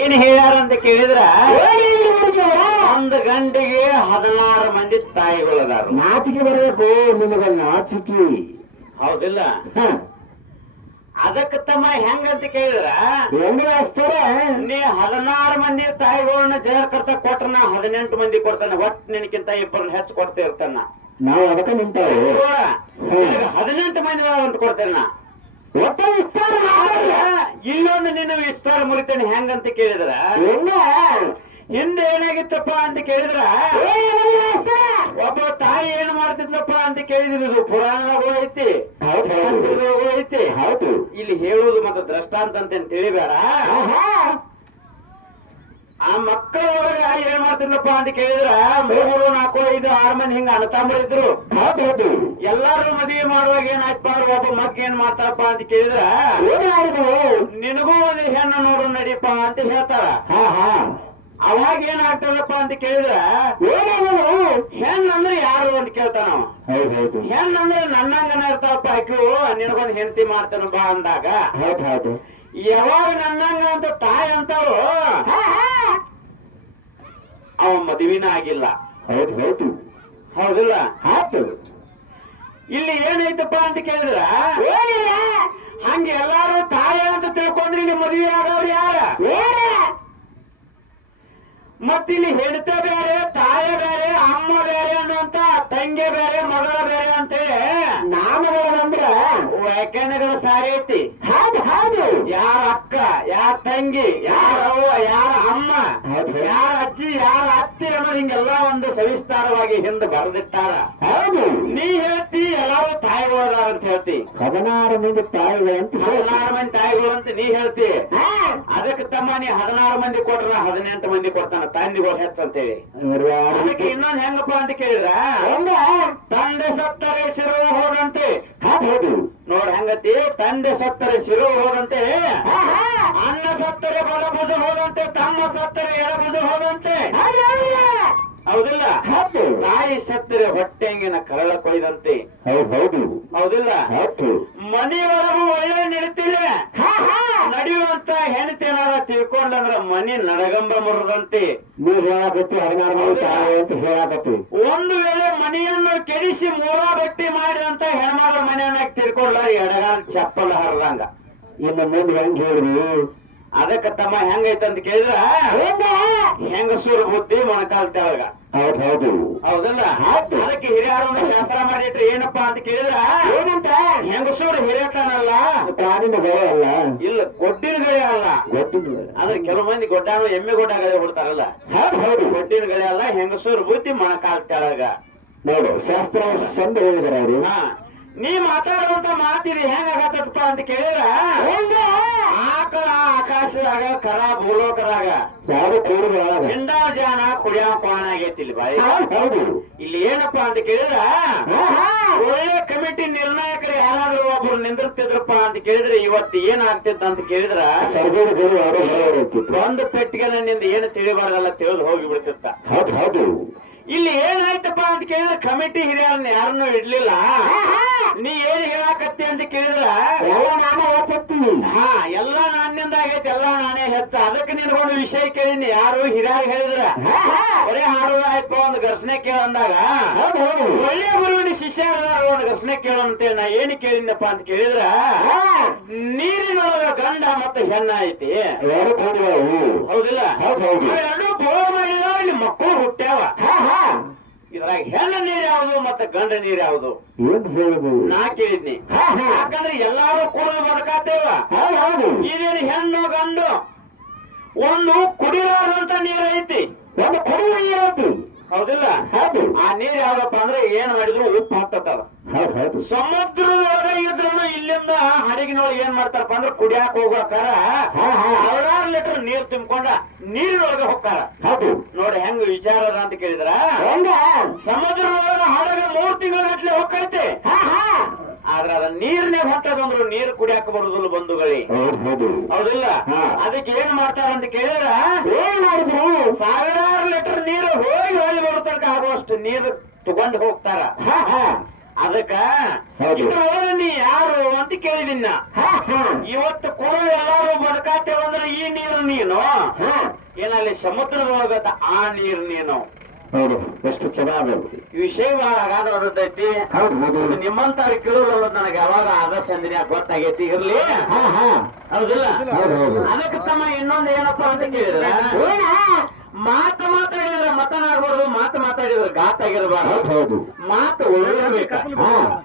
ಏನ್ ಹೇಳ್ಯಾರ ಅಂತ ಕೇಳಿದ್ರ ಒಂದ್ ಗಂಟೆಗೆ 16 ಮಂದಿ ತಾಯಿಗಳದಾರ. ನಾಚಿಕೆ ಬರಬೇಕು ನಿಮಗೆ, ನಾಚಿಕೆ. ಹೌದಿಲ್ಲ? ಅದಕ್ಕ ತಮ್ಮ ಹೆಂಗಂತ ಕೇಳಿದ್ರ ಹೆಂಗ ನೀ 16 ಮಂದಿ ತಾಯಿಗಳನ್ನ ಜಯಕರ್ತ ಕೊಟ್ರ ನಾ 18 ಮಂದಿ ಕೊಡ್ತಾನ. ಒಟ್ಟು ನಿನಕ್ಕಿಂತ ಇಬ್ಬರನ್ನ ಹೆಚ್ಚು ಕೊಡ್ತಾ ಇರ್ತಾನ. ನಾವು ಅದಕ್ಕೆ ನಿಂತಾವೆ 18 ಮಂದಿ ಅಂತ ಕೊಡ್ತೇನೆ ನಾ. ಒಟ್ಟ ವಿಸ್ತಾರ ಇಲ್ಲೊಂದು ನಿನ್ನ ವಿಸ್ತಾರ ಮುರಿತೇನೆ. ಹೆಂಗಂತ ಕೇಳಿದ್ರ ಹಿಂದೆ ಏನಾಗಿತ್ತಪ್ಪ ಅಂತ ಕೇಳಿದ್ರ ಒಬ್ಬ ತಾಯಿ ಏನ್ ಮಾಡ್ತಿದ್ಲಪ್ಪ ಅಂತ ಕೇಳಿದ್ರು. ಪುರಾಣದಾಗ ಐತಿ, ಐತಿ. ಹೌದು. ಇಲ್ಲಿ ಹೇಳುದು ಮತ್ತೆ ದೃಷ್ಟಾಂತ ಅಂತ ತಿಳಿಬೇಡ. ಆ ಮಕ್ಕಳ ಒಳಗ ಏನ್ ಮಾಡ್ತಿದ್ಲಪ್ಪ ಅಂತ ಕೇಳಿದ್ರ 3, 4, 5, 6 ಮಂದಿ ಹಿಂಗ ಅಣ್ಣತಮ್ಮರಿದ್ರು. ಹೌದು. ಎಲ್ಲಾರು ಮದುವೆ ಮಾಡುವಾಗ ಏನಾಯ್ತಪ್ಪ ಅಂದ್ರೆ ಒಬ್ಬ ಮಕ್ಕ ಏನ್ ಮಾಡ್ತಾರಪ್ಪ ಅಂತ ಕೇಳಿದ್ರ ನಿನಗೂ ಒಂದು ಹೆಣ್ಣು ನೋಡು ನಡಿಯಪ್ಪ ಅಂತ ಹೇಳ್ತಾರ. ಅವಾಗ ಏನಾಗ್ತದಪ್ಪ ಅಂತ ಕೇಳಿದ್ರ ಹೆಣ್ಣು ಅಂದ್ರೆ ಯಾರು ಅಂತ ಕೇಳ್ತಾನ. ಹೆಣ್ಣು ಅಂದ್ರೆ ನನ್ನಂಗನ ಇರ್ತಾವಪ್ಪ ಆಕ್ಳು, ನಿನಗೊಂದು ಹೆಂಡತಿ ಮಾಡ್ತಾನ ಬಾ ಅಂದಾಗ ಯಾವಾಗ ನನ್ನಂಗ ಅಂತ ತಾಯಿ ಅಂತಾಳು ಅವ ಮದುವಿನ ಆಗಿಲ್ಲ. ಹೌದಿಲ್ಲ? ಇಲ್ಲಿ ಏನೈತಪ್ಪ ಅಂತ ಕೇಳಿದ್ರ ಹಂಗ ಎಲ್ಲಾರು ತಾಯ ಅಂತ ತಿಳ್ಕೊಂಡ್ರಿ ಇಲ್ಲಿ ಮದುವೆ ಆಗೋರು ಯಾರ? ಮತ್ತಿಲ್ಲಿ ಹೆಣ್ತೆ ಬೇರೆ, ತಾಯ ಬೇರೆ, ಅಮ್ಮ ಬೇರೆ ಅನ್ನುವಂತ ತಂಗಿ ಬೇರೆ, ಮಗಳ ಬೇರೆ ಅಂತೇಳಿ ನಾಮಗಳಂದ್ರ ವ್ಯಾಖ್ಯಾನಗಳ ಸಾರಿ ಐತಿ. ಹೌದು. ಯಾರ ಅಕ್ಕ, ಯಾರ ತಂಗಿ, ಯಾರ ಅವ್ವ, ಯಾರ ಅಮ್ಮ, ಯಾರ ಅಜ್ಜಿ, ಯಾರ ಅತ್ತಿ ಅನ್ನೋದು ಹಿಂಗೆಲ್ಲ ಒಂದು ಸವಿಸ್ತಾರವಾಗಿ ಹಿಂದೆ ಬರೆದಿಟ್ಟಾರ. ಹೌದು. ನೀ ಹೇಳ್ತಿ ಎಲ್ಲಾರು ತಾಯಿಗಳದಾರ ಅಂತ ಹೇಳ್ತಿ. 16 ಮಂದಿ ತಾಯಿಗಳಂತ 16 ಮಂದಿ ತಾಯಿಗಳು ಅಂತ ನೀ ಹೇಳ್ತಿ. ಅದಕ್ಕೆ ತಮ್ಮ ನೀ 16 ಮಂದಿ ಕೊಟ್ರ 18 ಮಂದಿ ಕೊಡ್ತಾನ ತಂದಿಗಳು ಹೆಚ್ಚಂತೇಳಿ. ಅದಕ್ಕೆ ಇನ್ನೊಂದ್ ಹೆಂಗಪ್ಪ ಅಂತ ಕೇಳಿದ್ರ ತಂದೆ ಸತ್ತರೆ ಶಿರೋ ಹೋದಂತೆ. ಹೌದು. ನೋಡ್ ಹೆಂಗತಿ, ತಂದೆ ಸತ್ತರೆ ಶಿರೋ ಹೋದಂತೆ, ಅನ್ನ ಸತ್ತರೆ ಬಲಭುಜ ಹೋದಂತೆ, ತಮ್ಮ ಸತ್ತರೆ ಎಡಭುಜ ಹೋದಂತೆ. ಹೌದಿಲ್ಲ? ತಾಯಿ ಸತ್ತರೆ ಹೊಟ್ಟೆಂಗಿನ ಕರಳ ಕೊಯ್ದಂತೆ. ಹೌದು. ಹೌದಿಲ್ಲ? ಹೌದು. ಮನೆಯೊಳಗೂ ಒಳ್ಳೆ ನಡೀತಿಲ್ಲ. ನಡೆಯುವಂತ ಹೆಣ್ತಿ ಏನಾರ ತಿಳ್ಕೊಂಡ್ರಂದ್ರ ಮನಿ ನಡಗಂಬ ಮುರದಂತೆ. ನೀವು ಹೇಳಕತ್ತಿ 16 ಮಂದಿ ತಾಯಿ ಅಂತ ಹೇಳಕತ್ತಿ. ಒಂದು ವೇಳೆ ಮನೆಯನ್ನು ಕೆಡಿಸಿ ಮೂರಾ ಬಟ್ಟಿ ಮಾಡಿದಂತ ಹೆಣ್ಮಗಳ ಮನೆಯನ್ನ ತಿಳ್ಕೊಂಡ್ಲಾರ ಎಡಗಾಲ ಚಪ್ಪಲ ಹರಿದಂಗ. ಇನ್ನು ಮುಂದೆ ಹೆಂಗ್ ಹೇಳಿದ್ರಿ? ಅದಕ್ಕ ತಮ್ಮ ಹೆಂಗೈತಂತ ಕೇಳಿದ್ರ ಹೆಂಗಸೂರು ಬುದ್ಧಿ ಮೊಣಕಾಲ್ ತೆಳಗ. ಹೌದು. ಹೌದಲ್ಲ? ಅದಕ್ಕೆ ಹಿರಿಯರು ಒಂದು ಶಾಸ್ತ್ರ ಮಾಡಿಟ್ರಿ. ಏನಪ್ಪಾ ಅಂತ ಕೇಳಿದ್ರ ಏನಂತ? ಹೆಂಗಸೂರು ಹಿರಿಯತನಲ್ಲ, ಪ್ರಾಣಿನ ಗಳೆ ಅಲ್ಲ. ಇಲ್ಲ ಗೊಡ್ಡಿನ ಗಳೆ ಅಲ್ಲ. ಅಂದ್ರೆ ಕೆಲವು ಮಂದಿ ಗೊಡ್ಡಾನು ಎಮ್ಮೆ ಗೊಡ್ಡ ಗಳೆ ಬಿಡ್ತಾರಲ್ಲ. ಹೌದು. ಗೊಡ್ಡಿನ ಗಳೆ ಅಲ್ಲ, ಹೆಂಗಸೂರು ಬುದ್ಧಿ ಮೊಣಕಾಲ್ ತೆಳಗ. ನೋಡು, ಶಾಸ್ತ್ರ ಚಂದ ಹೇಳಿದಾರೆ ಅವರು. ನೀ ಮಾತಾಡುವಂತ ಮಾತಿದೆ ಹೆಂಗಾಗತ್ತಪ್ಪ ಅಂತ ಕೇಳಿದ್ರ ಆಕಳ ಆಕಾಶದಾಗ ಕರ ಭೂಲೋಕದಾಗ ಯಾರು ಕೂಡುವಾಗ ಹಿಂಡಾ ಜಾನ ಕುಡಿಯ ಪಾನ ಆಗೈತಿ ಇಲ್ಲಿ ಬಾಯಿ. ಹೌದು. ಇಲ್ಲಿ ಏನಪ್ಪಾ ಅಂತ ಕೇಳಿದ್ರ ಒಳ್ಳೆ ಕಮಿಟಿ ನಿರ್ಣಾಯಕರು ಯಾರಾದ್ರೂ ಒಬ್ರು ನಿಂದಿರ್ತಿದ್ರಪ್ಪ ಅಂತ ಕೇಳಿದ್ರೆ ಇವತ್ತು ಏನಾಗ್ತಿತ್ತು ಅಂತ ಕೇಳಿದ್ರ ಸರ್ಜರಿಗಳು ಒಂದು ಪೆಟ್ಟಿಗೆ ನಿಂದ ಏನು ತಿಳಿಬಾರ್ದಲ್ಲ ತಿಳಿದು ಹೋಗಿ ಬಿಡ್ತಿತ್ತ. ಹೌದು. ಇಲ್ಲಿ ಏನಾಯ್ತಪ್ಪ ಅಂತ ಕೇಳಿದ್ರೆ ಕಮಿಟಿ ಹಿರಿಯರನ್ನ ಯಾರನ್ನು ಇಡ್ಲಿಲ್ಲ. ನೀ ಏನ್ ಹೇಳಾಕತ್ತಿ ಅಂತ ಕೇಳಿದ್ರ ಎಲ್ಲ ನಾನೇ ಹೆಚ್ಚತ್ತೀನಿ. ಎಲ್ಲ ನಾನಿಂದ ಆಗೈತಿ, ಎಲ್ಲ ನಾನೇ ಹೆಚ್ಚ. ಅದಕ್ಕೆ ನಿನ್ಗೊಂದು ವಿಷಯ ಕೇಳಿನಿ. ಯಾರು ಹಿರಿಯರು ಹೇಳಿದ್ರ ಬರೇ ಹಾಡೋದಾಯ್ತು ಒಂದು ಘರ್ಷಣೆ ಕೇಳಂದಾಗ ಒಳ್ಳೆ ಗುರುವಿನ ಶಿಷ್ಯ ಒಂದು ಘರ್ಷಣೆ ಕೇಳಂತೇಳಿ ನಾ ಏನು ಕೇಳಿನಪ್ಪ ಅಂತ ಕೇಳಿದ್ರ ನೀರಿನೊಳಗ ಗಂಡ ಮತ್ತೆ ಹೆಣ್ಣ ಐತಿ. ಹೌದಿಲ್ಲ? ಎರಡು ಬೋರ್ ಮಾಡಿದ ಇಲ್ಲಿ ಮಕ್ಕಳು ಹುಟ್ಟ್ಯಾವ. ಇದ್ರಾಗ ಹೆಣ್ಣು ನೀರ್ ಯಾವುದು ಮತ್ತೆ ಗಂಡ ನೀರ್ ಯಾವುದು ನಾ ಕೇಳಿದ್ನಿ. ಯಾಕಂದ್ರೆ ಎಲ್ಲಾರು ಕುಡಿದು ಬದುಕಾತೇವ. ಇದೇನು ಹೆಣ್ಣು ಗಂಡು ಒಂದು ಕುಡಿಲಾರ್ದಂತ ನೀರ್ ಐತಿ, ಒಂದು ಕುಡಿಯುವ ನೀರ್ ಐತಿ. ಹೌದಿಲ್ಲ? ಆ ನೀರ್ ಯಾವ್ದಪ್ಪ ಅಂದ್ರೆ ಏನ್ ಮಾಡಿದ್ರು ಉಪ್ಪು ಹತ್ತದ. ಸಮುದ್ರದೊಳಗ ಇದ್ರು ಇಲ್ಲಿಂದ ಹಡಗಿನೊಳಗೆ ಏನ್ ಮಾಡ್ತಾರಪ್ಪ ಅಂದ್ರೆ ಕುಡಿಯಾಕ ಹೋಗ್ಬೇಕಾರ 16 ಲೀಟರ್ ನೀರ್ ತುಂಬಿಕೊಂಡ ನೀರಿನೊಳಗೆ ಹೋಗ್ತಾರ. ನೋಡಿ ಹೆಂಗ ವಿಚಾರ ಅದ ಅಂತ ಕೇಳಿದ್ರ ಸಮುದ್ರದೊಳಗ ಹಡಗ 3 ತಿಂಗಳ ಗಟ್ಲೆ ಹೋಗ್ತೈತೆ. ಆದ್ರ ಅದ ನೀರ್ನೇ ಹೊಂಟದಂದ್ರು ನೀರು ಕುಡಿಯಾಕ ಬರುದಿಲ್ಲ ಬಂಧುಗಳಿ. ಹೌದಿಲ್ಲ? ಅದಕ್ಕೆ ಏನ್ ಮಾಡ್ತಾರ ಅಂತ ಕೇಳಿದ್ರ ಏನ್ ಮಾಡಿದ್ರು 1000 ಲೀಟರ್ ನೀರು ಹೋಗಿ ಬರೋ ತನಕ ಆಗುವಷ್ಟು ನೀರು ತಗೊಂಡು ಹೋಗ್ತಾರ. ಅದಕ್ಕ ಹೌದು. ಇದ್ರೊಳಗೆ ನೀ ಯಾರು ಅಂತ ಕೇಳಿದಿನ್ನ ಇವತ್ತು ಕೊಡು ಎಲ್ಲಾರು ಬದುಕಾತೇವಂದ್ರೆ ಈ ನೀರು ನೀನು ಏನಲ್ಲಿ ಸಮುದ್ರದೊಳಗದ ಆ ನೀರು ನೀನು ಹೌದು ಎಷ್ಟು ಚೆನ್ನಾಗಿ ವಿಷಯ ಬಹಳ ಅಗಾಧವಾದೈತಿ ಹೌದು ಹೌದು ನಿಮ್ಮಂತವ್ರಿಗೆ ಕೇಳೋದು ನನಗೆ ಯಾವಾಗ ಆದ ಸಂದಿನ ಗೊತ್ತಾಗೈತಿ ಇರ್ಲಿ ಹೌದಿಲ್ಲ ಹೌದು ಹೌದು ಅದಕ್ಕೆ ತಮ್ಮ ಇನ್ನೊಂದು ಏನಪ್ಪಾ ಅಂತ ಕೇಳಿದ್ರೆ ಮಾತು ಮಾತಾಡಿದ್ರೆ ಮತನಾಡ್ಬಾರ್ದು ಮಾತು ಮಾತಾಡಿದ್ರೆ ಗಾತ ಆಗಿರ್ಬಾರ್ದು ಹೌದು ಹೌದು ಮಾತು ಉಳಿರ್ಬೇಕ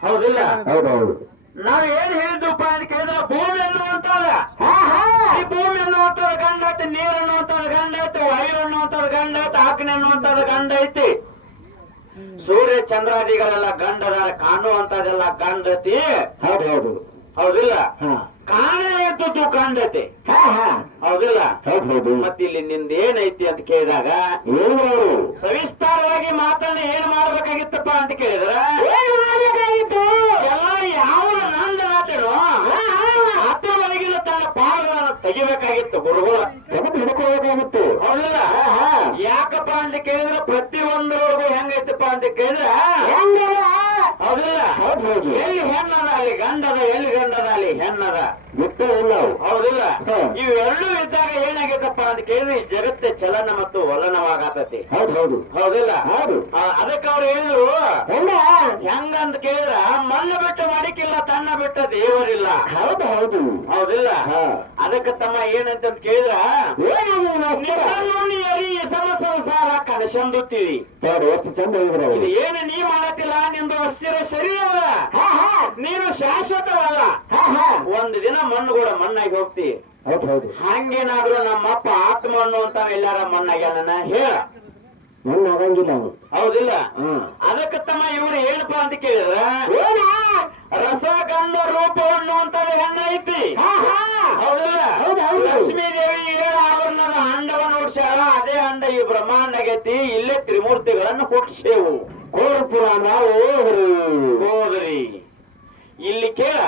ಹೌದಿಲ್ಲ ಹೌದು ಹೌದು ನಾವ್ ಏನ್ ಹೇಳಿದ್ವಪ್ಪ ಅಂತ ಕೇಳಿದ್ರೆ ಭೂಮಿ ಅನ್ನುವಂತದ ಈ ಭೂಮಿ ಅನ್ನುವಂತದ ಗಂಡ ಐತಿ ನೀರ್ ಅನ್ನುವಂತದ ಗಂಡ ಐತಿ ವಾಯು ಅನ್ನುವಂತದ ಗಂಡ ಐತಿ ಅಗ್ನಿ ಅನ್ನುವಂತದ ಗಂಡ ಐತಿ ಸೂರ್ಯ ಚಂದ್ರಾದಿಗಳೆಲ್ಲ ಗಂಡದ ಕಾಣುವಂತದೆಲ್ಲ ಗಂಡತಿ ಹೌದು ಹೌದು ಹೌದಿಲ್ಲ ಹಾ ಕಾಣ ಎದ್ದು ಗಂಡತಿ ಹಾ ಹಾ ಹೌದಿಲ್ಲ ಹೌದು ಹೌದು ಮತ್ತೆ ಇಲ್ಲಿ ನಿಂದ ಏನೈತಿ ಅಂತ ಕೇಳಿದಾಗ ಏನು ಅವರು ಸವಿಸ್ತಾರವಾಗಿ ಮಾತನ್ನ ಏನ್ ಮಾಡ್ಬೇಕಾಗಿತ್ತಪ್ಪ ಅಂತ ಕೇಳಿದ್ರ ಎಲ್ಲ ಯಾವ ನಂದ ಮಾತೇನೋ ಅದ್ರೊಳಗಿನ ತನ್ನ ಪಾಲಗಳನ್ನು ತೆಗಿಬೇಕಾಗಿತ್ತು ಗುರುಗಳು ತೆಗೆದು ಹಿಡ್ಕೋಬೇಕಾಗಿತ್ತು ಹೌದಿಲ್ಲ ಯಾಕಪ್ಪ ಅಂತ ಕೇಳಿದ್ರೆ ಪ್ರತಿಯೊಂದರೊಳಗೂ ಹೆಂಗೈತಪ್ಪ ಅಂತ ಕೇಳಿದ್ರ ಹೌದಿಲ್ಲ ಹೌದು ಹೌದು ಎಲ್ಲಿ ಹೆಣ್ಣದ ಅಲ್ಲಿ ಗಂಡದ ಎಲ್ಲಿ ಗಂಡದ ಅಲ್ಲಿ ಹೆಣ್ಣದ ಬಿಟ್ಟು ಇಲ್ಲ ಅವು. ಹೌದಿಲ್ಲ ಹ. ಇವೆರಡೂ ಇದ್ದಾಗ ಏನಾಗೈತಪ್ಪ ಅಂತ ಕೇಳಿದ್ರೆ ಈ ಜಗತ್ತೇ ಚಲನ ಮತ್ತು ವಲನವಾಗತತಿ ಹೌದು ಹೌದು ಹೌದಿಲ್ಲ ಹೌದು ಅದಕ್ಕೆ ಅವ್ರು ಹೇಳಿದ್ರು ಹೆಂಗ ಹೆಂಗಂತ ಕೇಳಿದ್ರ ಮಣ್ಣ ಬಿಟ್ಟು ಮಡಿಕಿಲ್ಲ ತನ್ನ ಬಿಟ್ಟ ದೇವರಿಲ್ಲ ಹೌದು ಹೌದು ಹೌದಿಲ್ಲ ಹಾ. ಅದಕ್ಕೆ ತಮ್ಮ ಏನಂತ ಕೇಳಿದ್ರ ಏನಾಗಿದೆ ನಮಸ್ಕಾರ ನಿನ್ನನ್ನು ಸಮ ಸಂಸಾರ ಕನಸಂದುತ್ತೀವಿ ನೋಡು ಎಷ್ಟು ಚಂದ ಹೇಳಿದ್ರು ಇದು ಅವರು ಏನು ನೀ ಮಾಡತ್ತಿಲ್ಲ ನಿಂದು ಅಸ್ಥಿರ ಶರೀರ ನೀನು ಶಾಶ್ವತವಲ್ಲ ಹಾ ಹಾ ಒಂದು ದಿನ ಮಣ್ಣು ಕೂಡ ಮಣ್ಣಾಗಿ ಹೋಗ್ತಿ ಹೌದು ಹೌದು ಹಂಗೇನಾದ್ರೂ ನಮ್ಮಪ್ಪ ಆತ್ಮ ಅನ್ನುವಂತ ಎಲ್ಲಾರ ಮಣ್ಣಾಗ್ಯಾನ ಹೇಳ ನನ್ನ ಆಗಂಗಿಲ್ಲ ಅವನು ಹೌದಿಲ್ಲ ಹ್ಮ್ ಅದಕ್ಕೆ ತಮ್ಮ ಇವ್ರು ಏನಪ್ಪಾ ಅಂತ ಕೇಳಿದ್ರ ರಸಗಂಧ ರೂಪ ಅನ್ನುವಂಥದ್ದು ಹೆಣ್ಣ ಐತಿ ಹೌದಿಲ್ಲ ಹೌದು, ಹೌದು. ಲಕ್ಷ್ಮೀ ದೇವಿ ಆವರಣದ ಅಂಡವನ್ನು ಹುಡ್ಸ್ಯಾಳ ಅದೇ ಅಂಡ ಈ ಬ್ರಹ್ಮಾಂಡ ಆಗೈತಿ ಇಲ್ಲೇ ತ್ರಿಮೂರ್ತಿಗಳನ್ನು ಹುಟ್ಟಿಸೇವು ಕೋರ ಪುರಾಣ ಹೋದ್ರಿ ಇಲ್ಲಿ ಕೇಳ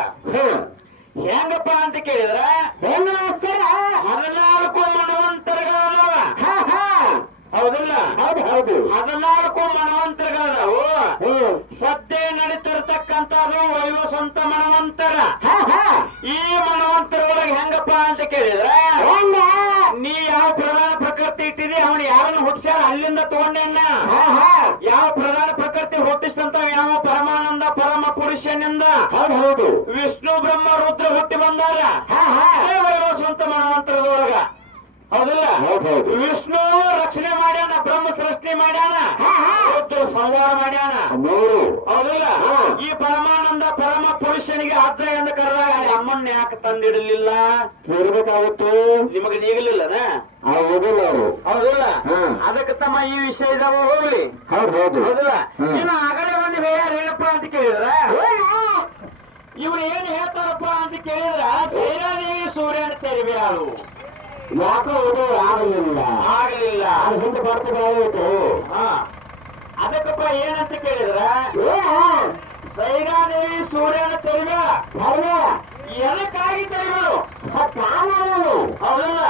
ಹೆಂಗಪ್ಪ ಅಂತ ಕೇಳಿದ್ರ ಹೆಂಗ ಮಾಸ್ತರ 14 ಮನವಂತರಗಳವ ಹೌದಿಲ್ಲ ಹೌದು ಹೌದು 14 ಮನವಂತರಗಳವು ಹ್ಮ್ ಸದ್ಯ ನಡೀತಿರ್ತಕ್ಕಂಥದ್ದು ವೈವಸ್ವಂತ ಮನವಂತರ ಹಾ ಹಾ ಈ ಮನವಂತರ ಒಳಗೆ ಹೆಂಗಪ್ಪ ಅಂತ ಕೇಳಿದ್ರ ಹೆಂಗ ನೀ ಯಾವ ಪ್ರಧಾನ ಪ್ರಕೃತಿ ಇಟ್ಟಿದಿ ಅವನು ಯಾರನ್ನು ಹುಟ್ಟಿಸ್ಯಾರ ಅಲ್ಲಿಂದ ತಗೊಂಡೆಣ್ಣ ಹಾ ಹಾ ಯಾವ ಪ್ರಧಾನ ಪ್ರಕೃತಿ ಹುಟ್ಟಿಸ್ತಂತ ಯಾವ ಪರಮಾನಂದ ಪರಮ ಪುರುಷನಿಂದ ಹೌದು ಹೌದು ವಿಷ್ಣು ಬ್ರಹ್ಮ ರುದ್ರ ಹುಟ್ಟಿ ಬಂದಾರ ಹಾ ಹಾ ವೈವಸ್ವಂತ ಮನವಂತರದೊಳಗ ಹೌದಿಲ್ಲ ಹೌದು ಹೌದು ವಿಷ್ಣು ರಕ್ಷಣೆ ಮಾಡ್ಯಾನ ಬ್ರಹ್ಮ ಸೃಷ್ಟಿ ಮಾಡ್ಯಾನ ಹಾ ಹಾ ರುದ್ರ ಸಂಹಾರ ಮಾಡ್ಯಾನ ಮೂರು ಹೌದಿಲ್ಲ ಹಾ. ಈ ಪರಮಾನಂದ ಪರಮ ಪುರುಷನಿಗೆ ಅಜ್ಜ ಎಂದು ಕರೆದಾಗ ಅಲ್ಲಿ ಅಮ್ಮನ್ನ ಯಾಕೆ ತಂದಿಡಲಿಲ್ಲ ಇರ್ಬೇಕಾಗಿತ್ತು ನಿಮಗೆ ನೀಗಲಿಲ್ಲನ ಆ ಓದಿಲ್ಲ ಅವರು ಹೌದಿಲ್ಲ ಹಾ. ಅದಕ್ಕೆ ತಮ್ಮ ಈ ವಿಷಯ ಇದಾವ ಹೋಗ್ಲಿ ಹೌದು ಹೌದು ಹೌದಿಲ್ಲ ಹ್ಮ್. ಇನ್ನು ಆಗಲೇ ಒಂದು ಯಾರು ಏನಪ್ಪಾ ಅಂತ ಕೇಳಿದ್ರ ಇವ್ರು ಏನ್ ಹೇಳ್ತಾರಪ್ಪ ಅಂತ ಕೇಳಿದ್ರ ಸೈರಾದೇವಿ ಸೂರ್ಯನ ತೆರಿಬ್ಯಾಳು ಯಾಕೋ ಇದು ಆಗಲಿಲ್ಲ ಆಗಲಿಲ್ಲ ಅದು ಹಿಂದೆ ಬರ್ತದಾಯಿತು ಹಾ ಅದಕ್ಕಪ್ಪ ಏನಂತ ಕೇಳಿದ್ರ ಸೈರಾದೇವಿ ಸೂರ್ಯನ ತೆರಿಬ್ಯಾಳ ಎದಕ್ಕಾಗಿ ತೆರಿಬೇಳು ಹೌದಲ್ಲ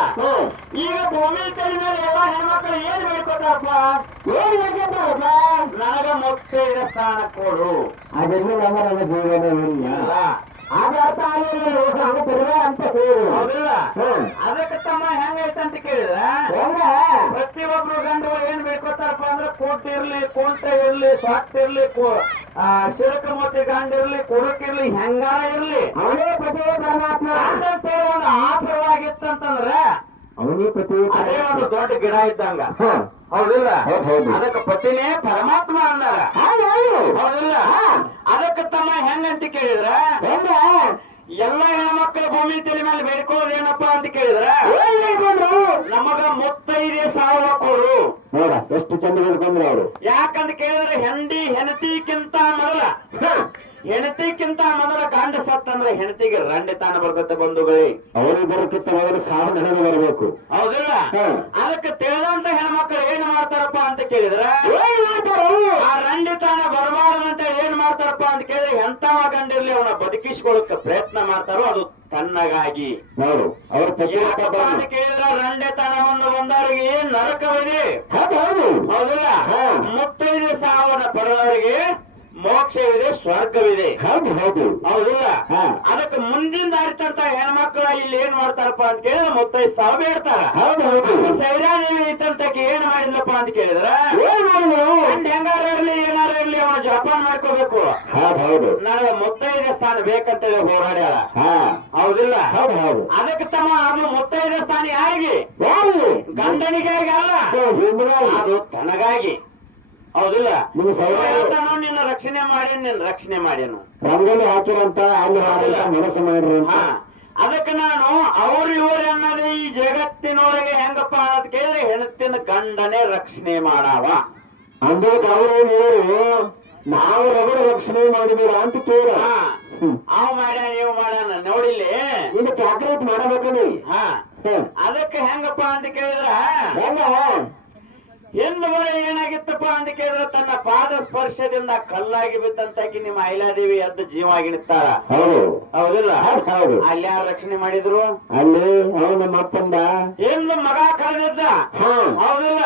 ಈಗ ಭೂಮಿ ತೆರಿಮೇಲೆ ಎಲ್ಲ ಹೆಣ್ಮಕ್ಳು ಏನ್ ಬೇಡ್ಕೋತಾರಪ್ಪ ಏನು ಬೇಕಂತಾರಪ್ಪ ನನಗ ಮುತ್ತೈದ ಸ್ಥಾನ ಕೊಡು ಅದನ್ನು ನನ್ನ ಜೀವನ ಇಲ್ಲ ಅಲ್ಲ ಆಗ ಅರ್ಥ ಆಗಲಿಲ್ಲ ಹಂಗ ತಿರುಗ ಅಂತ ಹೇಳಿ ಹೌದಿಲ್ಲ ಅದಕ್ಕೆ ತಮ್ಮ ಹೆಂಗೈತಂತ ಕೇಳಿದ್ರ ಹೆಂಗ ಪ್ರತಿಯೊಬ್ರು ಗಂಡುಗಳು ಏನ್ ಬೇಡ್ಕೋತಾರಪ್ಪ ಅಂದ್ರೆ ಕೋಟ್ ಇರ್ಲಿ ಕೋಂಟ ಇರ್ಲಿ ಸ್ವಾಟ್ ಇರ್ಲಿ ಸಿಡಕ ಮೋತಿ ಗಂಡ ಇರ್ಲಿ ಕುಡಕಿರ್ಲಿ ಹೆಂಗಾರ ಇರ್ಲಿ ಅವನೇ ಪತಿ ಪರಮಾತ್ಮ ಅಂತಂತೆ ಒಂದು ಆಸರವಾಗಿತ್ತಂತಂದ್ರ ಅವನೇ ಪತಿ ಅದೇ ಒಂದು ದೊಡ್ಡ ಗಿಡ ಇದ್ದಂಗ ಹ. ಹೌದಿಲ್ಲ ಹೌದು, ಹೌದು. ಅದಕ್ಕೆ ಪತಿನೇ ಪರಮಾತ್ಮ ಅಂದಾರ ಹೌದು, ಹೌದು. ಹೌದಿಲ್ಲ ಅದಕ್ಕೆ ತಮ್ಮ ಹೆಂಗಂತ ಕೇಳಿದ್ರ ಹೆಂಗ ಎಲ್ಲ ಹೆಣ್ಮಕ್ಳು ಭೂಮಿ ತಲೆ ಮೇಲೆ ಬೇಡ್ಕೋದೇನಪ್ಪ ಅಂತ ಕೇಳಿದ್ರ ಏನ್ ಹೇಳ್ಕೊಂಡ್ರು ನಮಗ ಮುತ್ತೈದೆ ಸಾವಿರ ಕೊಡು ನೋಡ ಎಷ್ಟು ಚಂದ ಹೇಳ್ಕೊಂಡ್ರು ಅವರು ಯಾಕಂತ ಕೇಳಿದ್ರೆ ಹೆಂಡತಿಕ್ಕಿಂತ ಮೊದಲ ಹೆಂಡತಿಕ್ಕಿಂತ ಮೊದಲ ಗಂಡ ಸತ್ತಂದ್ರೆ ಹೆಂಡತಿಗೆ ರಂಡಿ ತಾಣ ಬರ್ತದೆ ಬಂಧುಗಳೇ ಅವರು ಬರೋಕ್ಕಿಂತ ಮೊದಲು ಸಾವು ನಡೆದು ಬರಬೇಕು ಹೌದಿಲ್ಲ ಹ್ಮ್. ಅದಕ್ಕೆ ತಿಳಿದಂತ ಹೆಣ್ಮಕ್ಳು ಏನ್ ಮಾಡ್ತಾರಪ್ಪ ಅಂತ ಕೇಳಿದ್ರ ಏನ್ ಮಾಡ್ತಾರು ಆ ರಂಡಿ ತಾಣ ಬರಬಾರದಂತ ಏನ್ ಮಾಡ್ತಾರಪ್ಪ ಅಂತ ಕೇಳಿದ್ರೆ ಎಂತವ ಗಂಡಿರ್ಲಿ ಅವನ ಬದುಕಿಸ್ಕೊಳ್ಳಕ್ಕೆ ಪ್ರಯತ್ನ ಮಾಡ್ತಾರೋ ಅದು ತನ್ನಗಾಗಿ ನೋಡು ಅವ್ರ ಪತಿ ಯಾಕಪ್ಪ ಅಂತ ಕೇಳಿದ್ರೆ ರಂಡೆ ತನ ಬಂದವರಿಗೆ ನರಕವಿದೆ ಹೌದು ಹೌದು ಹೌದಿಲ್ಲ ಹ್ಮ್. ಮುತ್ತೈದೆ ಸಾವನ್ನ ಪಡೆದವರಿಗೆ ಮೋಕ್ಷ ಮೋಕ್ಷವಿದೆ, ಸ್ವರ್ಗವಿದೆ. ಹೌದು ಹೌದು ಹೌದಿಲ್ಲ? ಹಾ. ಅದಕ್ಕೆ ಮುಂದಿನ ದಾರಿತಂತ ಹೆಣ್ಮಕ್ಳ ಇಲ್ಲಿ ಏನ್ ಮಾಡ್ತಾರಪ್ಪ ಅಂತ ಕೇಳಿದ್ರೆ ಮುತ್ತೈದು ಸಾವು ಬೇಡ್ತಾರ. ಹೌದು ಹೌದು ಸೈರಾದೇವಿ ಐತಂತಕ್ಕೆ ಏನ್ ಮಾಡಿದ್ಲಪ್ಪ ಅಂತ ಕೇಳಿದ್ರ ಏನ್ ಮಾಡಿದ್ರು ಹೆಂಗಾರ ಇರ್ಲಿ ಏನಾರ ಇರ್ಲಿ ಅವನು ಜಪಾನ ಮಾಡ್ಕೋಬೇಕು, ಹೌದು ಹೌದು ನನಗೆ ಮುತ್ತೈದೆ ಸ್ಥಾನ ಬೇಕಂತೇಳಿ ಹೋರಾಡ್ಯಾಳ. ಹಾ ಹೌದಿಲ್ಲ? ಹೌದು ಹೌದು ಅದಕ್ಕೆ ತಮ್ಮ ಅದು ಮುತ್ತೈದೆ ಸ್ಥಾನ ಯಾರಿಗೆ? ಯಾರು ಗಂಡನಿಗಾಗಿ ಅಲ್ಲ, ಅದು ತನಗಾಗಿ. ಹೌದಿಲ್ಲ? ನಿಮ್ಗೆ ಸೈರಾದೇವಿ ಹೇಳ್ತಾನೋ ನಿನ್ನ ರಕ್ಷಣೆ ಮಾಡಿ, ನಿನ್ನ ರಕ್ಷಣೆ ಮಾಡ್ಯಾನು. ರಂಗೋಲಿ ಹಾಕಿರಂತ ಅಲ್ಲಿ ಹಾಕಿಲ್ಲ ಮನಸ್ಸು ಮಾಡ್ರಿ ಅಂತ. ಹಾ, ಅದಕ್ಕೆ ನಾನು ಅವ್ರು ಇವರು ಅನ್ನೋದು ಈ ಜಗತ್ತಿನೊಳಗೆ ಹೆಂಗಪ್ಪ ಅನ್ನೋದ್ ಕೇಳಿದ್ರೆ ಹೆಣ್ತಿನ ಗಂಡನೇ ರಕ್ಷಣೆ ಮಾಡಾವ. ಅಂದಕ್ಕೆ ಅವರು ನೀವು ನಾವು ರಗಡ ರಕ್ಷಣೆ ಮಾಡಿದೀರ ಅಂತ ಕೇಳ. ಹಾ, ಅವ್ ಮಾಡ್ಯ ನೀವು ಮಾಡ್ಯಾನ ನೋಡಿಲ್ಲಿ. ಇನ್ನು ಚಾಕ್ಲೇಟ್ ಮಾಡಬೇಕು ನೀವು. ಹಾ, ಅದಕ್ಕೆ ಹೆಂಗಪ್ಪ ಅಂತ ಕೇಳಿದ್ರ ಹೆಂಗ ಹಿಂದ್ ಬರೀ ಏನಾಗಿತ್ತಪ್ಪ ಅಂತ ಕೇಳಿದ್ರೆ ತನ್ನ ಪಾದ ಸ್ಪರ್ಶದಿಂದ ಕಲ್ಲಾಗಿ ಬಿತ್ತಂತಾಕಿ ನಿಮ್ಮ ಐಲಾದೇವಿ ಎದ್ದು ಜೀವಾಗಿ ನಿಂತಾರ. ಹೌದು ಹೌದಿಲ್ಲ? ಹೌದು ಅಲ್ಲಿ ಯಾರು ರಕ್ಷಣೆ ಮಾಡಿದ್ರು? ಅಲ್ಲಿ ಅವನು ನಮ್ಮ ಅಪ್ಪಂದ ಹಿಂದ್ ಮಗ ಕಳೆದಿದ್ದ. ಹಾ ಹೌದಿಲ್ಲ?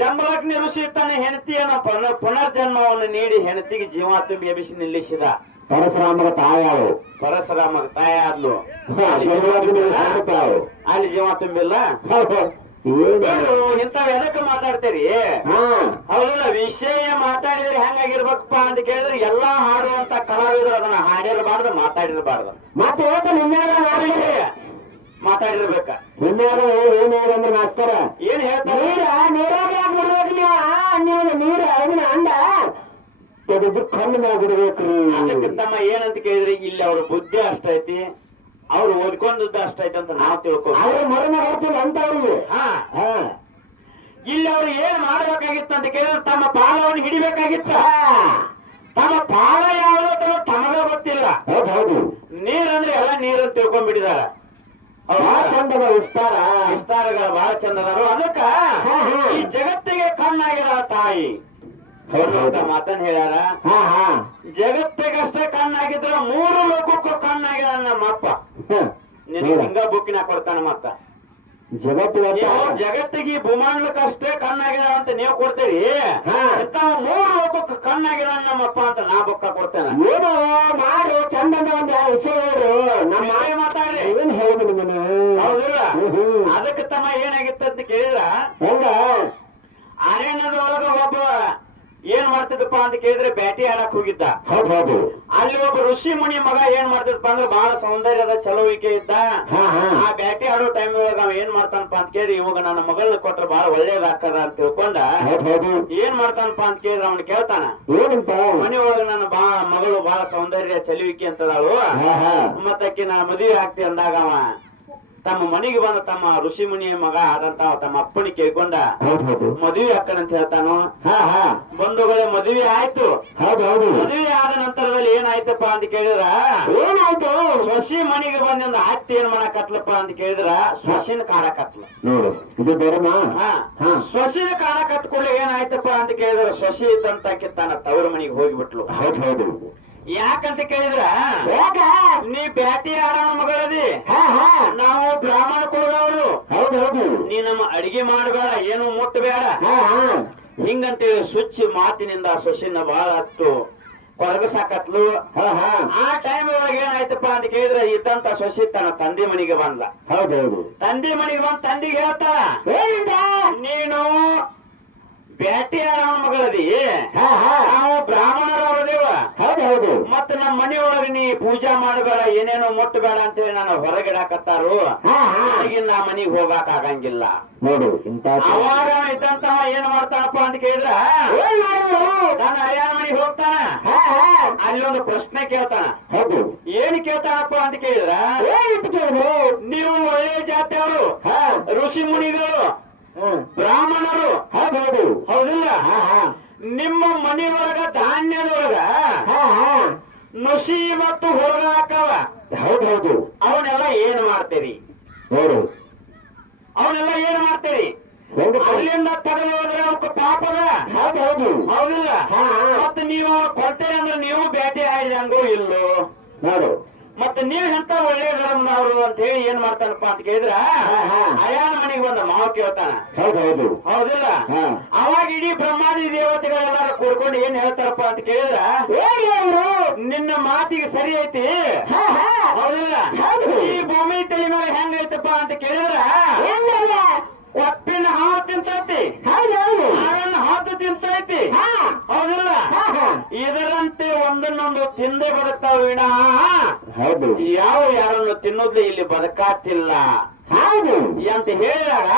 ಜಂಬಲಗ್ನಿ ಋಷಿ ತನ್ನ ಹೆಂಡತಿಯನ್ನು ಪುನರ್ಜನ್ಮವನ್ನು ನೀಡಿ ಹೆಂಡತಿಗೆ ಜೀವ ತುಂಬಿ ಎಬಿಸಿ ನಿಲ್ಲಿಸಿದ. ಪರಶುರಾಮರ ತಾಯಾವು ಪರಶುರಾಮಗ ತಾಯಿ ಆದ್ಲು. ತಾವು ಅಲ್ಲಿ ಜೀವ ತುಂಬಿಲ್ಲ. ಏನು ಇಂಥವ್ ಎದಕ್ಕೆ ಮಾತಾಡ್ತೀರಿ? ಹಾ ಹೌದಿಲ್ಲ? ವಿಷಯ ಮಾತಾಡಿದ್ರೆ ಹೆಂಗಾಗಿರ್ಬೇಕಪ್ಪ ಅಂತ ಕೇಳಿದ್ರೆ ಎಲ್ಲಾ ಹಾಡುವಂತ ಕಲಾವಿದರು ಅದನ್ನ ಹಾಡಿರಬಾರ್ದು, ಮಾತಾಡಿರಬಾರ್ದು. ಮತ್ತೆ ಓಟ ನಿನ್ನೆಲ್ಲ ಮಾಡಿ ಮಾತಾಡಿರ್ಬೇಕ. ನಿನ್ನೆಲ್ಲ ಏನೇನಂದ್ರೆ ಮಾಸ್ತರ ಏನ್ ಹೇಳ್ತಾರೆ? ನೀರಾಗ ಯಾಕೆ ಬಿಡ್ಬೇಕ್ರಿ? ನೀವು ನೀರ ಅದನ್ನ ಅಂಡ ತೆಗೆದು ಕಣ್ಣು ಮ್ಯಾಗ ಬಿಡ್ಬೇಕ್ರಿ. ಅದಕ್ಕೆ ತಮ್ಮ ಏನಂತ ಕೇಳಿದ್ರೆ ಇಲ್ಲಿ ಅವ್ರ ಬುದ್ಧಿ ಅಷ್ಟೈತಿ, ಅವ್ರು ಓದ್ಕೊಂಡದ್ದು ಅಷ್ಟೈತಿ ಅಂತ ನಾವು ತಿಳ್ಕೊ. ಅವ್ರ ಮರಣ ಬರ್ತಿಲ್ಲ ಅಂತ ಅವ್ರಿಗೆ. ಹಾ, ಹಾ ಇಲ್ಲಿ ಅವ್ರು ಏನ್ ಮಾಡ್ಬೇಕಾಗಿತ್ತು ಅಂತ ಕೇಳಿದ್ರೆ ತಮ್ಮ ಪಾಲವನ್ನು ಹಿಡಿಬೇಕಾಗಿತ್ತ. ತಮ್ಮ ಪಾಲ ಯಾವ್ದು ತಮಗ ಗೊತ್ತಿಲ್ಲ. ಹೌದು ಹೌದು ನೀರಂದ್ರೆ ಎಲ್ಲ ನೀರನ್ನು ತಿಳ್ಕೊಂಡ್ಬಿಟ್ಟಿದಾರ. ಬಹಳ ಚಂದದ ವಿಸ್ತಾರಗಳ ಬಹಳ ಚಂದದಾರು. ಅದಕ್ಕ ಈ ಜಗತ್ತಿಗೆ ಕಣ್ಣಾಗಿದ ತಾಯಿ ಮಾತನ್ನ ಹೇಳ್ಯಾರ. ಹಾ ಹಾ ಜಗತ್ತಿಗಷ್ಟೇ ಕಣ್ಣಾಗಿದ್ರ ಮೂರು ಲೋಕಕ್ಕೂ ಕಣ್ಣಾಗಿದ ನಮ್ಮಪ್ಪ. ನಿನಗೆ ಹಿಂಗ ಬುಕ್ಕಿನ ಕೊಡ್ತಾನ. ಮತ್ತ ನೀವು ಜಗತ್ತಿಗೆ ಭೂಮಾಂಡಕ್ಕಷ್ಟೇ ಕಣ್ಣಾಗಿದ ಅಂತ ನೀವು ಕೊಡ್ತೀರಿ, ಮೂರು ಲೋಕಕ್ಕೆ ಕಣ್ಣಾಗಿದ ನಮ್ಮಪ್ಪ ಅಂತ ನಾ ಬುಕ್ಕ ಕೊಡ್ತೇನೆ. ಏನು ಮಾಡು ಚಂದದ ಒಂದು ವಿಷಯ ಹೇಳು. ನಮ್ಮ ಮಾಯ ಮಾತಾಡ್ರಿ. ಏನ್ ಹೇಳುದು ನಿಮ್ಮನ್ನ? ಹೌದಿಲ್ಲ? ಅದಕ್ಕೆ ತಮ್ಮ ಏನಾಗಿತ್ತು ಅಂತ ಕೇಳಿದ್ರ ಹೆಂಗ ಅರಣ್ಯದೊಳಗ ಒಬ್ಬ ಏನ್ ಮಾಡ್ತಿದ್ದಪ್ಪ ಅಂತ ಕೇಳಿದ್ರೆ ಬ್ಯಾಟಿ ಆಡಕ್ ಹೋಗಿದ್ದ. ಹೌದು ಅಲ್ಲಿ ಒಬ್ಬ ಋಷಿ ಮುನಿ ಮಗ ಏನ್ ಮಾಡ್ತಿದ್ದಪ್ಪ ಅಂದ್ರೆ ಬಹಳ ಸೌಂದರ್ಯದ ಚಲುವಿಕೆ ಇದ್ದ. ಆ ಬ್ಯಾಟಿ ಆಡೋ ಟೈಮ್ ಒಳಗ ಅವ ಏನ್ ಮಾಡ್ತಾನಪ್ಪ ಅಂತ ಕೇಳಿದ್ರೆ ಇವಾಗ ನನ್ನ ಮಗಳನ್ನ ಕೊಟ್ರೆ ಬಹಳ ಒಳ್ಳೇದಾಗ್ತದ ಅಂತ ತಿಳ್ಕೊಂಡ ಏನ್ ಮಾಡ್ತಾನಪ್ಪ ಅಂತ ಕೇಳಿದ್ರೆ ಅವನ್ ಕೇಳ್ತಾನ, ಮನೆ ಒಳಗ ನನ್ನ ಮಗಳು ಬಹಳ ಸೌಂದರ್ಯ ಚಲುವಿಕೆ ಅಂತದಾಳು, ಮತ್ತಕ್ಕೆ ನಾ ಮದುವೆ ಆಗ್ತಿ ಅಂದಾಗ ಅವ ತಮ್ಮ ಮನೆಗೆ ಬಂದ ತಮ್ಮ ಋಷಿ ಮುನಿಯ ಮಗ ಆದಂತ ತಮ್ಮ ಅಪ್ಪನಿ ಕೇಳ್ಕೊಂಡ ಮದುವೆ ಅಕ್ಕನಂತ ಹೇಳ್ತಾನು. ಬಂಧುಗಳೇ ಮದುವೆ ಆಯ್ತು. ಮದುವೆ ಆದ ನಂತರದಲ್ಲಿ ಏನಾಯ್ತಪ್ಪ ಅಂತ ಕೇಳಿದ್ರ ಏನಾಯ್ತು? ಸೊಸಿ ಮನೆಗೆ ಬಂದ ಅತ್ತಿ ಏನ್ ಮಾಡಕತ್ಲಪ್ಪ ಅಂತ ಕೇಳಿದ್ರ ಸೊಸಿನ ಕಾಡಕತ್ಲ. ಸೊಸಿನ ಕಾಡಕತ್ ಕೂಡಲೇ ಏನಾಯ್ತಪ್ಪ ಅಂತ ಕೇಳಿದ್ರ ಸೊಸಿ ಇದ್ದಂತ ತನ್ನ ತವ್ರ ಮನೆಗೆ ಹೋಗಿಬಿಟ್ಲು. ಯಾಕಂತ ಕೇಳಿದ್ರ ನೀ ಬ್ಯಾಟಿ ಆಡೋ ಮಗಳದಿ, ನಾವು ಬ್ರಾಹ್ಮಣ ಕುಲದವರು, ನೀ ನಮ್ಮ ಅಡಿಗೆ ಮಾಡಬೇಡ, ಏನು ಮುಟ್ಟಬೇಡ ಹಿಂಗಂತೇಳಿ ಸುಚ್ಚಿ ಮಾತಿನಿಂದ ಸೊಸಿನ ಬಹಳ ಹತ್ತು ಕೊರಗಸಾಕತ್ಲು. ಆ ಟೈಮ್ ಒಳಗೆ ಏನಾಯ್ತಪ್ಪ ಅಂತ ಕೇಳಿದ್ರೆ ಇದ್ದಂತ ಸೊಸಿ ತನ್ನ ತಂದೆ ಮನೆಗೆ ಬಂದ್ಲ. ತಂದೆ ಮನೆಗೆ ಬಂದ್ ತಂದೆಗೆ ಹೇಳ್ತಾಳ, ನೀನು ಬ್ಯಾಟಿ ಆಡೋಣ ಮಗಳದಿ, ನಾವು ಬ್ರಾಹ್ಮಣರವದೇವ, ಮತ್ತ ನಮ್ಮ ಮನೆಯೊಳಗೆ ನೀ ಪೂಜಾ ಮಾಡಬೇಡ, ಏನೇನೋ ಮುಟ್ಟಬೇಡ ಅಂತೇಳಿ ನಾನು ಹೊರಗಿಡಾಕತ್ತಾರು, ನಾ ಮನಿಗ್ ಹೋಗಾಕ ಆಗಂಗಿಲ್ಲ. ಅವಾಗ ಇದ್ದಂತವ ಏನ್ ಮಾಡ್ತಾನಪ್ಪ ಅಂತ ಕೇಳಿದ್ರ ನಾನು ಹರಿಯಾಣ ಮನಿಗ್ ಹೋಗ್ತಾನ. ಅಲ್ಲೊಂದು ಪ್ರಶ್ನೆ ಕೇಳ್ತಾನ. ಏನ್ ಕೇಳ್ತಾನಪ್ಪ ಅಂತ ಕೇಳಿದ್ರ ನೀವು ಒಳ್ಳೆ ಜಾತಿಯವರು, ಋಷಿ ಮುನಿಗಳು, ಬ್ರಾಹ್ಮಣರು, ಹೌದಿಲ್ಲ? ನಿಮ್ಮ ಮನೆಯೊಳಗ ಧಾನ್ಯದೊಳಗ ನುಸಿ ಮತ್ತು ಹೊರಗ ಹಾಕವ, ಅವನ್ನೆಲ್ಲ ಏನ್ ಮಾಡ್ತೀರಿ? ಅವನ್ನೆಲ್ಲ ಏನ್ ಮಾಡ್ತೀರಿ? ಅಲ್ಲಿಂದ ತೆಗೆದು ಹೋದ್ರೆ ಅವಕ್ಕೆ ಪಾಪದ, ಹೌದಿಲ್ಲ? ಮತ್ತ ನೀವು ಕೊಡ್ತೀರಿ ಅಂದ್ರೆ ನೀವು ಬೇಟೆ ಆಡಿದಂಗೂ ಇಲ್ಲೋ, ಮತ್ತ ಮತ್ತ ನೀವ್ ಎಂತ ಒಳ್ಳೆ ಧರ್ಮದವ್ರು ಅಂತ ಹೇಳಿ ಏನ್ ಮಾಡ್ತಾನಪ್ಪ ಅಂತ ಕೇಳಿದ್ರ ಅಯಾನ ಮನೆಗೆ ಬಂದ ಮಾವ ಕೇಳ್ತಾನ. ಹೌದೌದು. ಹೌದಿಲ್ಲ? ಅವಾಗ ಇಡೀ ಬ್ರಹ್ಮಾದಿ ದೇವತೆಗಳೆಲ್ಲಾರು ಕೂಡ್ಕೊಂಡು ಏನ್ ಹೇಳ್ತಾರಪ್ಪ ಅಂತ ಕೇಳಿದ್ರ ನಿನ್ನ ಮಾತಿಗೆ ಸರಿ ಐತಿ. ಹೌದಿಲ್ಲ? ಈ ಭೂಮಿ ತಲೆ ಮೇಲೆ ಹೆಂಗ ಐತಪ್ಪ ಅಂತ ಕೇಳಿದ್ರ ಕೊಪ್ಪಿನ ಹಾವು ತಿಂತೈತಿ, ಹಾವಿನ ಹಾದು ತಿಂತೈತಿ. ಹೌದಿಲ್ಲ? ಇದರಂತೆ ಒಂದನ್ನೊಂದು ತಿಂದೇ ಬದುಕ್ತಾವ ವಿಣ ಹೌದು. ಯಾವ ಯಾರನ್ನು ತಿನ್ನೋದ್ಲಿ ಇಲ್ಲಿ ಬದುಕಾತಿಲ್ಲ ಅಂತ ಹೇಳಿದಾಗ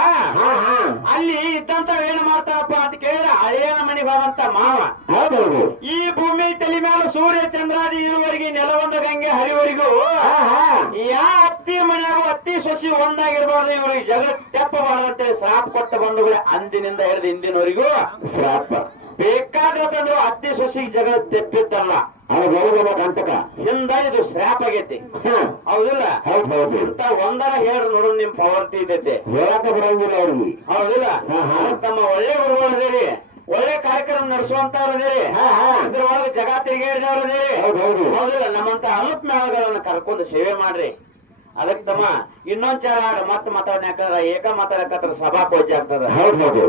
ಅಲ್ಲಿ ಇದ್ದಂತ ಏನ್ ಮಾಡ್ತಾನಪ್ಪ ಅಂತ ಕೇಳಿದ್ರೆ ಹಳೆಯನ ಮನೆಗೆ ಹೋದಂತ ಮಾವ ಹೌದೌದು. ಈ ಭೂಮಿ ತಲೆ ಮೇಲೆ ಸೂರ್ಯ ಚಂದ್ರಾದಿ ಇರುವರೆಗೆ ನೆಲವೊಂದ ಗಂಗೆ ಹರಿವರೆಗೂ ಯಾವ ಅತ್ತಿ ಮನೆಯಾಗೂ ಅತ್ತಿ ಸೊಸಿ ಒಂದಾಗಿರ್ಬಾರ್ದು, ಇವ್ರಿಗೆ ಜಗತ್ ತೆಪ್ಪಬಾರ್ದಂತೆ ಶ್ರಾಪ ಕೊಟ್ಟ ಬಂಧುಗಳೇ ಅಂದಿನಿಂದ ಹಿಡಿದು ಇಂದಿನವರೆಗೂ ಶ್ರಾಪ. ಬೇಕಾದಂದ್ರು ಅತ್ತಿ ಸೊಸಿಗೆ ಜಗತ್ ತೆಪ್ಪಿದ್ದಲ್ಲ, ಕಂಟಕ ಹಿಂದ ಇದು ಶ್ರಾಪ್ ಆಗೈತಿ. ಹೌದಿಲ್ಲ? ಹೌದೌದು. ಇಂತ ಒಂದರ ಹೇಳಿ ನೋಡು ನಿಮ್ ಪವರ್ತಿ ಇದೈತೆ, ಹೇಳಕ ಬರಂಗಿಲ್ಲ ಅವ್ರಿಗೆ. ಹೌದಿಲ್ಲ? ತಮ್ಮ ಒಳ್ಳೆ ಗುರುಗಳು ಅದೇರಿ, ಒಳ್ಳೆ ಕಾರ್ಯಕ್ರಮ ನಡೆಸುವಂತವ್ರು ಅದೇರಿ, ಇದ್ರೊಳಗೆ ಜಗ ತಿರುಗಾಡಿದವ್ರು ಅದೇರಿ. ಹೌದಿಲ್ಲ? ನಮ್ಮಂತ ಅನುಪ್ ಮೇಳಗಳನ್ನ ಕರ್ಕೊಂಡು ಸೇವೆ ಮಾಡ್ರಿ. ಅದಕ್ಕೆ ತಮ್ಮ ಇನ್ನೊಂದ್ ಚಾರ ಮತ್ ಮಾತಾಡ್ಯಾಕಂದ್ರ ಏಕ ಮಾತಾಡಕತ್ರ ಸಭಾ ಕೋಚ್ ಆಗ್ತದ. ಹೌದೌದು.